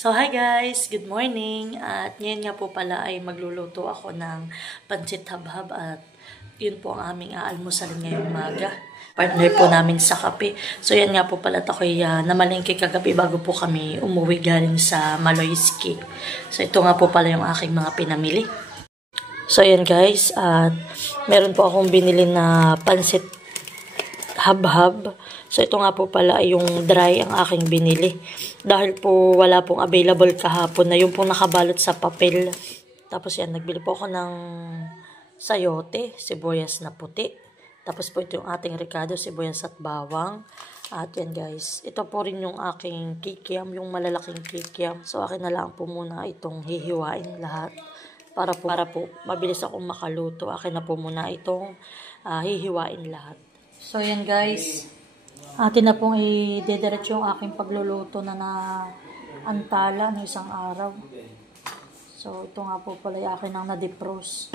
So, hi guys! Good morning! At ngayon nga po pala ay magluluto ako ng pancit habhab at yun po ang aming aalmusalin ngayong umaga. Partner po namin sa kape. So, yan nga po pala ako'y namalengke kagabi bago po kami umuwi galing sa Maloyski. So, ito nga po pala yung aking mga pinamili. So, yan guys. At meron po akong binili na pancit habhab. So, ito nga po pala ay yung dry ang aking binili. Dahil po wala pong available kahapon na yung pong nakabalot sa papel. Tapos yan, nagbili po ako ng sayote, sibuyas na puti. Tapos po ito yung ating ricado, sibuyas at bawang. At yan guys, ito po rin yung aking kikiam, yung malalaking kikiam. So, akin na lang po muna itong hihiwain lahat. Para po mabilis akong makaluto. Akin na po muna itong hihiwain lahat. So, yan guys. Atin na pong i-dediretso yung aking pagluluto na antala ng isang araw. So, ito nga po pala yung akin ang na-defrost.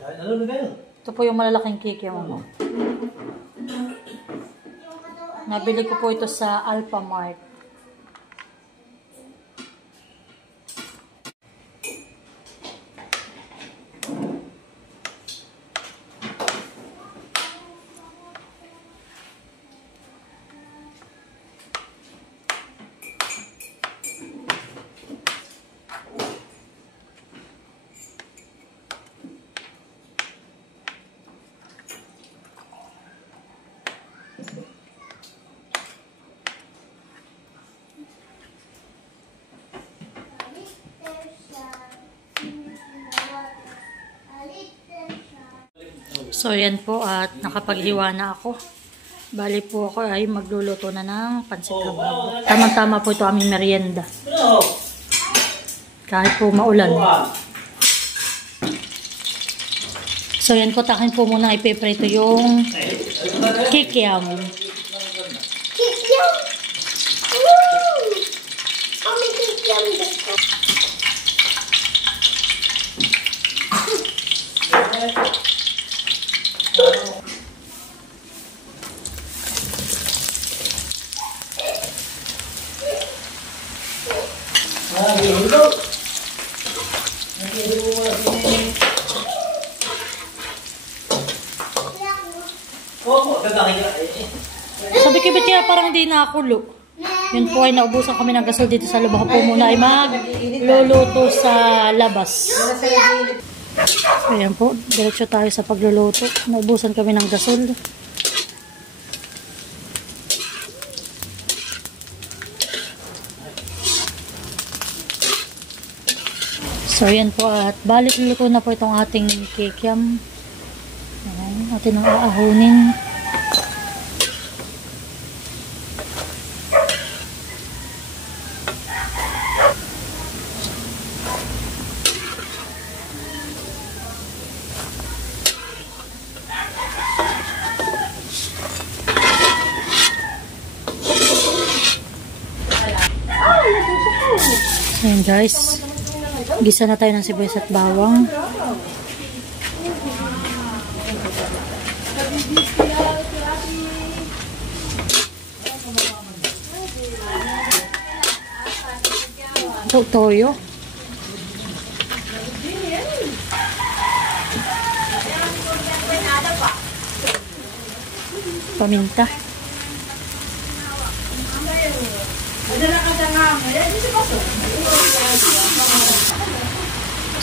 Ito po yung malalaking cake yung nabili ko po ito sa Alphamart. So, yan po at nakapaghiwa na ako. Bali po ako ay magluluto na ng pancit habhab. Tamang-tama po ito aming merienda. Kahit po maulan. So, yan po. Takin po muna ipiprito yung kikiam. Kikiam? Woo! Kami kikiam dito. Sabi ko, ba't kaya parang di nakulo? Yun po ay naubusan kami ng gasol dito sa loob. Ako po muna ay magluluto sa labas. Ayan po, diretso tayo sa pagluluto. Naubusan kami ng gasol. So, yan po at balik luto na po itong ating kikiam. Ayan, atin ang aahunin. Ayan guys, gisa na tayo ng sibuyas at bawang. Toyo. Paminta.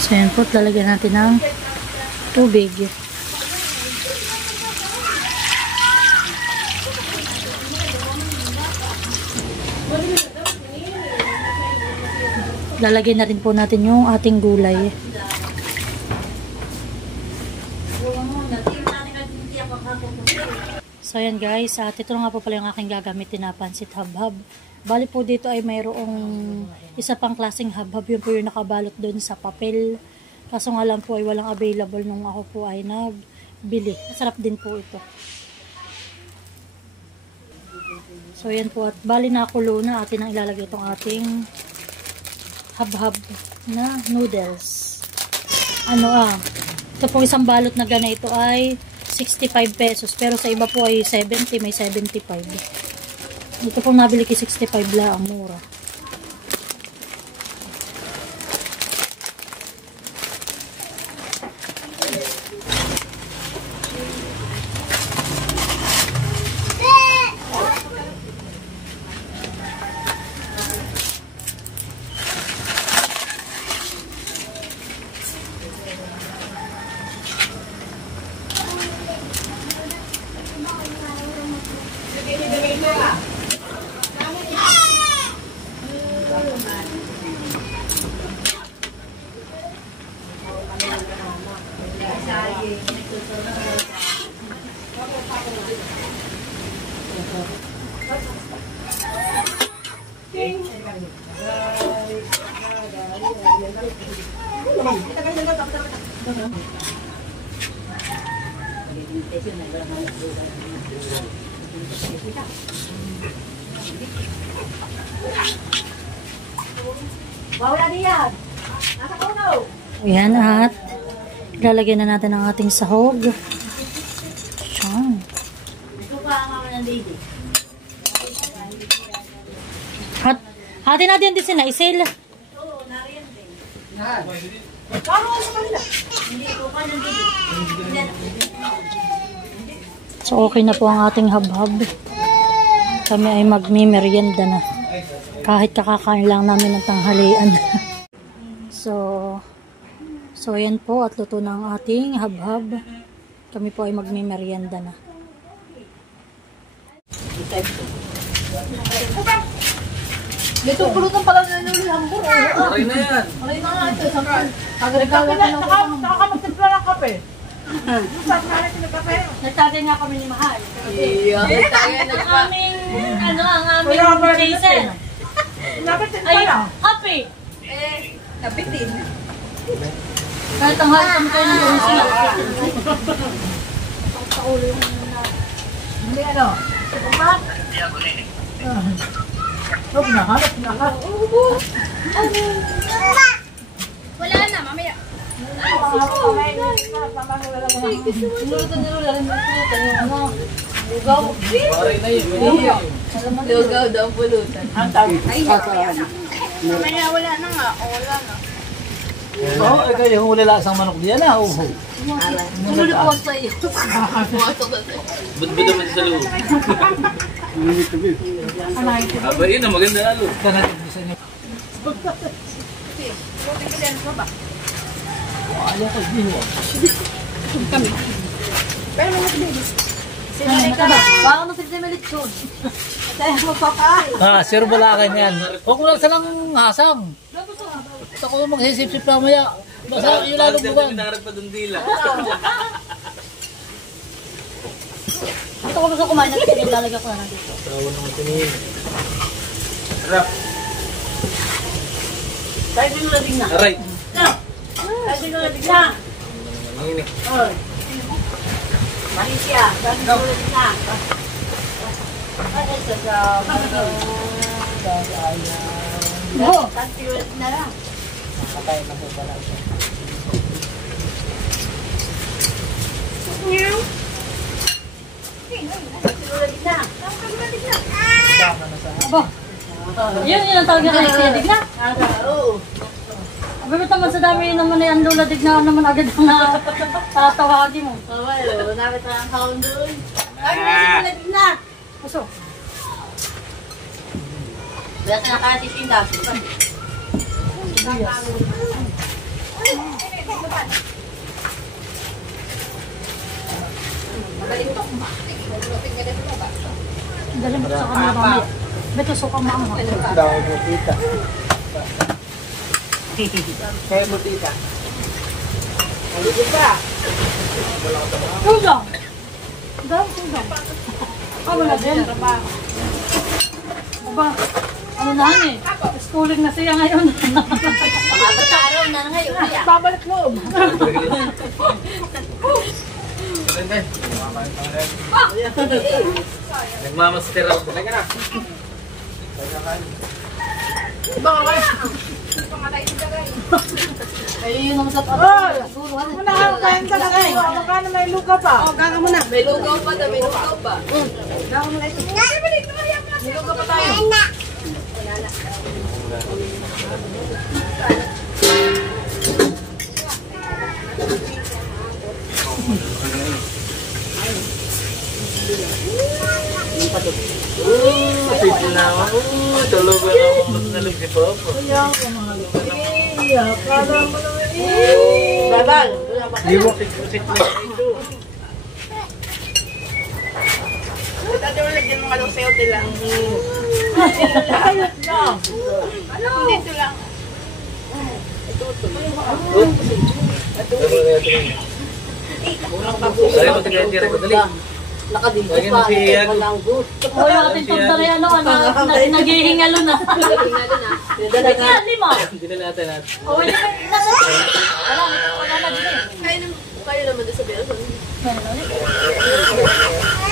So, yan po, lalagyan natin ng tubig. Lalagyan na rin po natin yung ating gulay. So, yan guys, ito nga po pala yung aking gagamitin na pancit habhab. Bali po dito ay mayroong isa pang klaseng habhab. Yun po yung nakabalot doon sa papel. Kaso nga lang po ay walang available nung ako po ay nagbili. Masarap din po ito. So, yan po. At bali nakulo na atin ang ilalagay itong ating habhab na noodles. Ito po isang balot na ganito ay 65 pesos. Pero sa iba po ay 70, may 75. Ito pong nabili ko 65 lang, mura. Ayan at ilalagyan na natin ang ating sahog. Ayan. Hati natin din si Naisil. So okay na po ang ating habhab. Kami ay magmi-merienda na. Kahit kakakain lang namin ng tanghalian. So ayan po at luto na ang ating habhab. Kami po ay magmi-merienda na. Dito pulutan pala na yung hambur. Aray na yan. Aray na nga ito. Kagagawa na ng nakakamagtimpla ng kape. Nagtagay nga kami ni Mahal. Iya. Ang aming Jason. Ay, kape. Nabitin. Kahit ang halit kami kayo ng gawin sila. Hindi ano? Huwag na, hanap na ka. Wala na, mamaya. Aray na yun. Lugaw daw pulutan. Mamaya wala na nga. O, wala na. Oo, ikaw yung ulalasang manok diyan na. Lulukuwag sa iyo. Budbud naman sa loob. Aba, yun ang maganda lalo. Ayaw ko din mo. Pero may nagbilis. Sinalik ka ba? Baka nung sinimilit yun. Kaya magpakain. Sir balakan yan. Huwag mo lang salang hasang. Gusto ko magsisip-sip na maya. Basta yung lalong buwan. Ito ko gusto kumain ng tingin, lalagyan ko na dito. Tawa naman tingin. Harap. Tayo din lalabing na. Aray. Tayo din lalabing na. Nanginig. Marisya. Tayo din lalabing na. Ano sa Go! tayo din lalabing na lang. Nakatay na po pala siya. Yun ang tawag niya kay Kuya Digna. Oo. Abay naman sa dami naman ay ang Lola Digna naman agad ang tatawagin mo. Oo, napit na ang kaon doon. Ay, lalabing na. Puso. Wala sa nakatiting dapat. Dali mo sa kamay mamaya. Beto suka mama. Dami po tita. Kaya mo tita. Halugod pa. Udang! Udang. Wala din. Aba, ano na eh. Schooling na siya ngayon. Pakapat sa araw na ngayon. Babalik loob. Nagmamaster ako. Talaga na. Ay, yun ang sa araw. Kain ka na kayo. Magkano may luka pa? Gaga mo na. May lugaw pa daw, may lugaw pa. Gaga mo na ito. May lugaw pa tayo. Sige na ako. Tulog na ako. Nalog si Papa. Babal. Di mo kikusik na ito. Dati mo lagyan mga daw sayo lang. Dito lang. Dali mo tignan tira ko. Dali. Nakadito Lagyan pa. mo si Ian. Malanggot. O yung ating pagdari, naghihingalo na. Tingalo na. Kaya, lima. Hindi na natin natin. O, wala na din eh. Kayo naman doon sa Belo.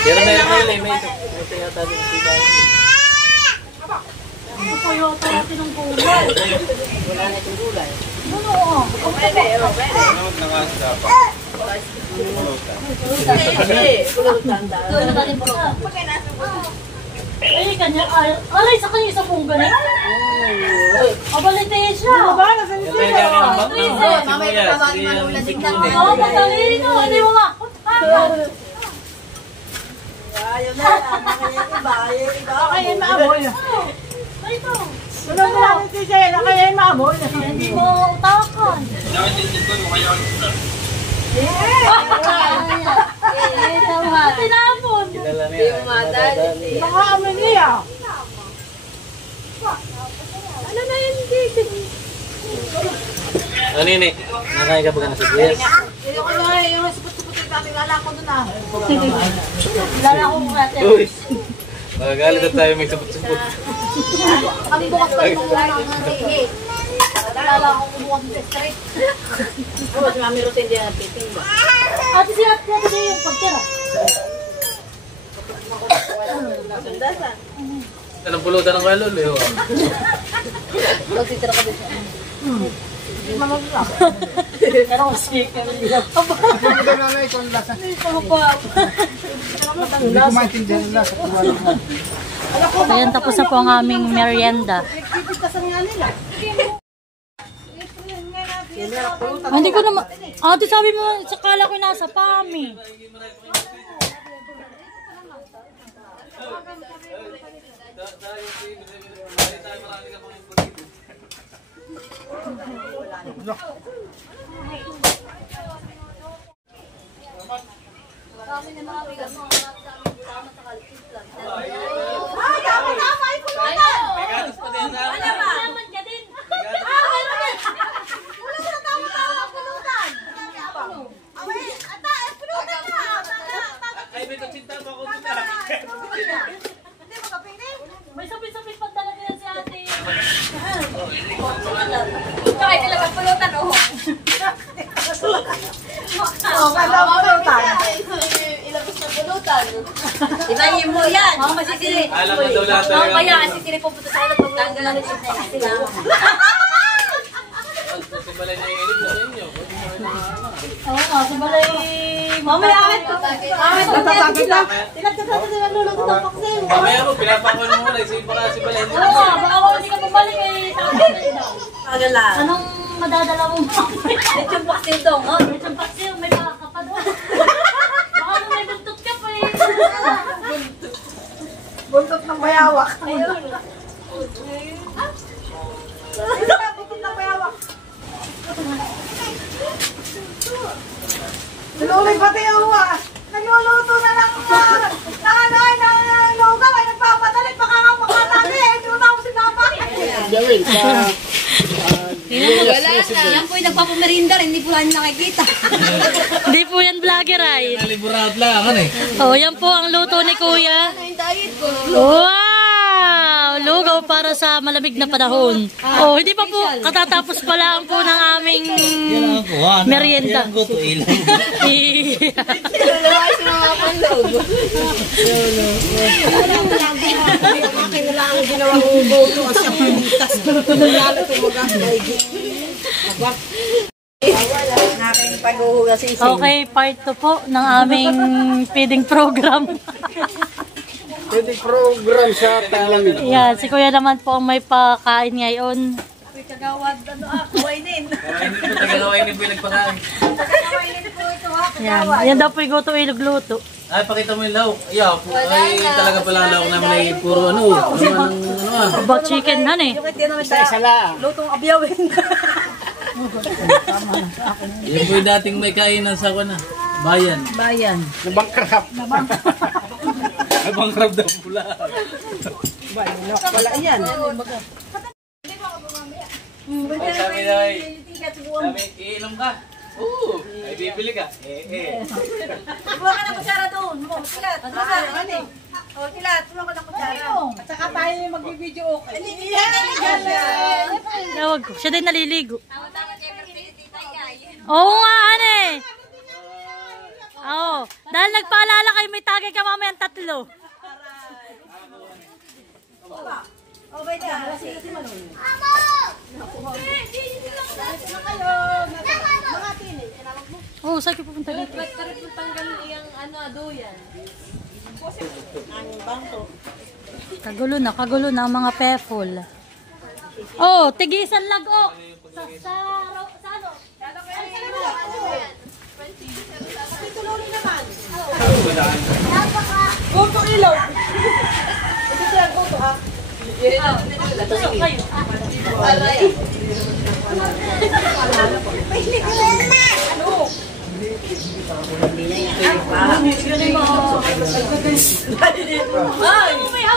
Pero meron kayo lang, may ito yata din dito. Ano pa yung natin ng gulay? Wala na itong gulay. Ano? Pwede. Pulutan daw. Doon na natin po. Ay, kanya, alay sa kanya isa pong ganun. Abalitin siya. Mamaya tawag ni Manula din na. Oo, madali no. Hindi mo nga. Ayaw na, iba. Kaya maamoy. Ay, ito. Wala mo lang ito siya, kaya maamoy. Hindi mo utakan. Tinapon. Dala na yan. Mga amin niya. Ano na yan, David? Ano yun eh? Nakain ka ba ka na sibuyas? Yung supot-supot yung dati, wala ko doon ah. Lala ko muna natin. Uy! Magagalit na tayo may sabot-sabot. Kami bukas pa yung mga nangihi. Lala ko bukas sa street. Oo, si Mami Ruth hindi na piting ba? Ate si ate yung pagtira. Sundasan. Anong pulutan ng kalol eh? Magtitira ka din siya. Pero kasi kami nila. Ayan, tapos na po ang aming merienda. Hindi ko naman. Ate, sabi mo, sakala ko nasa pami. May sapit-sapit pa talaga yan si ate. Kaya nila magpulutan, oh. Ilabas na pulutan. Ibahin mo yan. Mama, sisili. Alam na daw lahat talaga. Mamaya, sisili pupunta sa ulat. Magtanggal na rin siya sa sila. Kasi balay na yung ilip na sa inyo. Oo nga, sa balay. Mamaya, akit ko. Natatagit na. Mamaya mo, pinapako na muna. Isipin pa kasi balay na. Oo nga, baka ako hindi ka bumalik eh. Anong madadala mo? Lechong baksin dong. Oh, Lechong paksiw, may baka pa doon. Baka nung may buntot ka pa eh. Buntot ng bayawak. Tulungin pati yung uwa. Nagluluto na ng lugaw ay nagpapadalit. Baka nga makatali eh. Hindi mo na ako si Papa. wala na. Yan po yung nagpapamerinda rin. Hindi po lang nakikita. Hindi po yan vlogger ay. Naliburat lang, ano eh. Oh, yan po ang luto ni Kuya. Yung diet ko. Wow! Lugaw para sa malamig na panahon. Oh, hindi pa po katatapos pa lang po ng aming merienda. Yan go to ilang. Wala kasi mga panlog. Kailangan ginawang ubo ko sa pintas. Lalo kung mag-ahigit. Aking paghuhugas isi. Okay, part 2 po ng aming feeding program. Pwede program sa taglamig. Yan, si Kuya naman po ang may pakain ngayon. Kawainin po, taga-kawainin po yung nagpakain. Yan, yan daw po yung guto ilugluto. Ay, pakita mo yung lahok. Yeah, ay talaga pala ang lahok namin ay puro ano. About chicken han eh. Isa lang. Lutong abyawin. Yan po yung dating may kainan sa kuna. Bayan. Nabangkrap. Nabangkrap daw pula. Wala yan. Ay, sabi na ay, sabi, iinom ka. Oo, ay bibili ka. Kuha ka ng kutsara doon. Kilat. Kilat. Kuha ka ng kutsara. At saka tayo yung magbibideo okay. Tawag ko. Siya din naliligo. Oo nga, ane. Oo. Dahil nagpaalala kayo, may tagay ka mamayang 3. Oh, ba yan? Oo, saan ka pupunta dito? Kagulo na ang mga pefol. Oh, tigisan lagok. Sa ano? Goto ilaw. Ito siya, goto ha. Tusok kayo.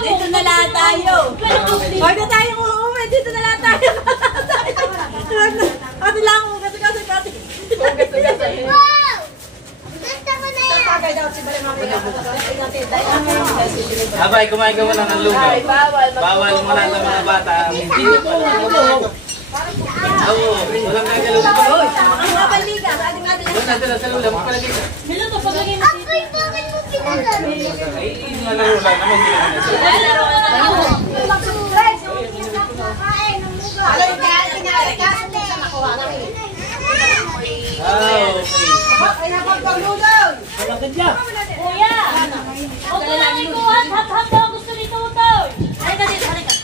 Dito na lahat tayo. Huwag na tayong uuwi. Dito na lahat tayo. Ate lang ako. Kasi. Abay, kumain ka muna ng lugaw. Bawal mo na ng mga bata. Hindi pa lang. Oo, walang gagalaw sa panood. Ang mabaliga. Doon natin sa lula, magpalagay ka. Milo to, paglagay mo dito. Ay, nalaro lang naman. Kuya! Huwag ko lang ikuhan. Hap-hap daw gusto ni Tutoy. Halika dito, halika.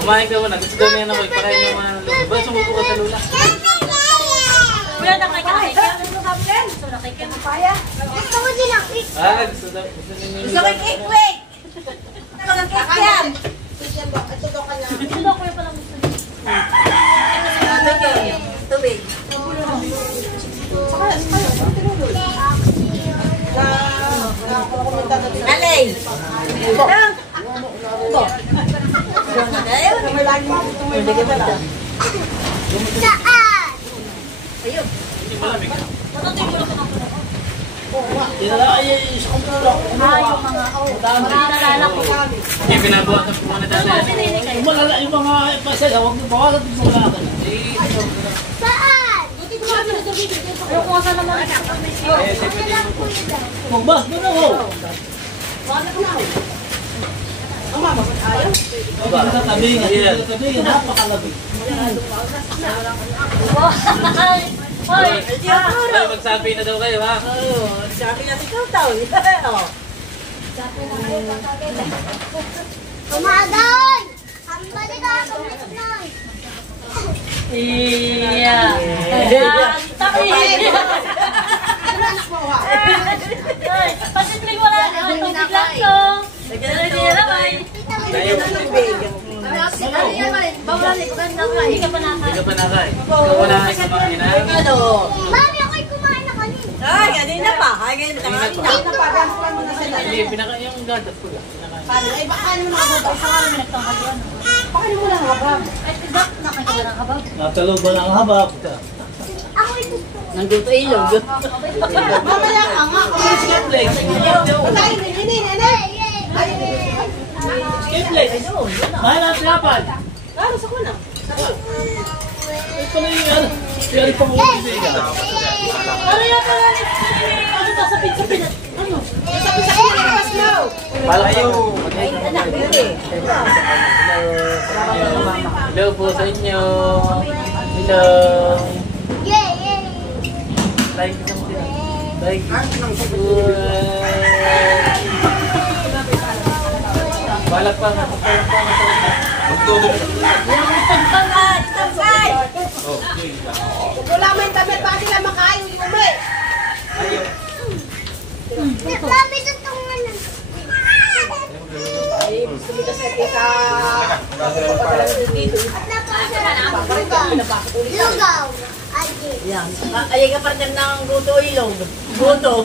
Kumain ka muna. Gusto daw niya na ko. Ipakain niya mga lugaw. Ba, sumupo ka sa lula. Kuya, nakikita. Gusto nakikita. Gusto ko din ang cake. Gusto daw. Gusto niya Gusto ko yung cake, wait. Gusto ko ng cake yan. Gusto daw kuya palang gusto niya. Tubig. Alay. Kaya pinabuhasan po muna dati. Yung mga pasaya, huwag mo bawasan mo wala ka na. Ayaw ko sa naman. Magbas mo na ho. Tabi nga, napakalabig. Hoy! Ay, magsabi na daw kayo, ha? Sabi natin ikaw tao. Kumagal! Hambali ka ako na. Iya. Pasitling wala na. Tubig lang to. Hindi na ba? Hindi ka pa nakain. Hindi ka pa nakain. Ikaw wala kayo kumain, ha? Mami, ako'y kumain na kanina. Ay, kanina pa. Ay, kanina pa. Hindi, pinakain yung gatas ko lang. Natalo ba ng habak? Ako'y gusto. Nandito ilog. Mamaya ka nga. Mahal ang siyapan. Claro, sa kuna. Ito na yung ano. Piyari pang ulitin. Ano yan pala? Ano ba sa pizza? Ano? Palayo. Hello po sa inyo. Hello. Yay! Like something. Like. Balak pa nga. Wala mo yung damit. Bakit sila makain? Hindi umi. Mami, tutong na lang. Ay, sumitas na kita. Lugaw. Adi. Yan. Ay, ka partner ng guto ilog. Guto.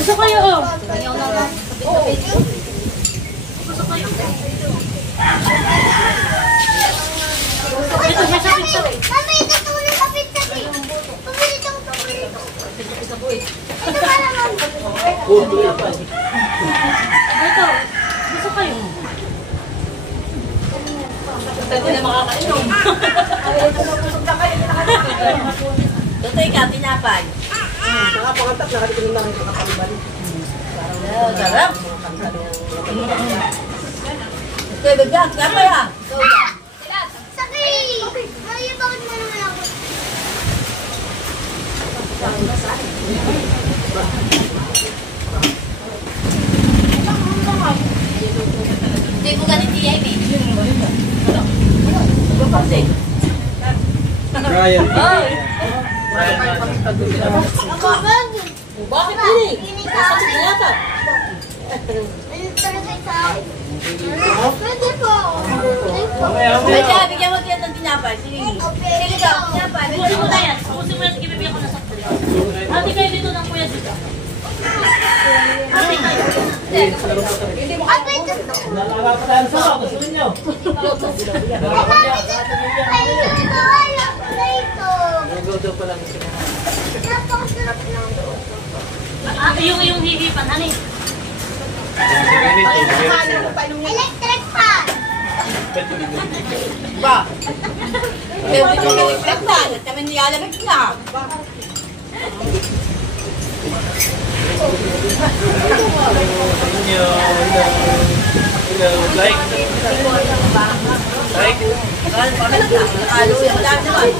Gusto kayo, oh. Gusto kayo. Hindi na makakainom. Tutoy ka, tinapay. Nakapangatak, nakatikin lang ito kapaliban. Sarap. Okay, bigyan. Tinapay ha. Sakay! Ay, bakit mo naman ako? Hindi ko ganit iya ini. Brian. Bakit ini? Ini sa akin. Yata. Ano talaga sa akin? Pwede po. Pwede, bigyan mo kayo ng tinapay. Sige. Sige daw, tinapay. Pusin mo na yan. Pusin mo yan. Sige, bibigyan ko na sa tuloy. Ate kayo dito ng kuya dito. Ate kayo. Ate, ito. Nakakapatayan sa ako. Gusto niyo? Wala pala ito. Nagawdaw pa lang siya. Napakasarap lang. Ate, yung hihipan. Ano eh? Electric fan. Ba? Kaya dito ka reflectan. Kami nilalagay na. Hello. Like. Like. Nakalo yung dami naman.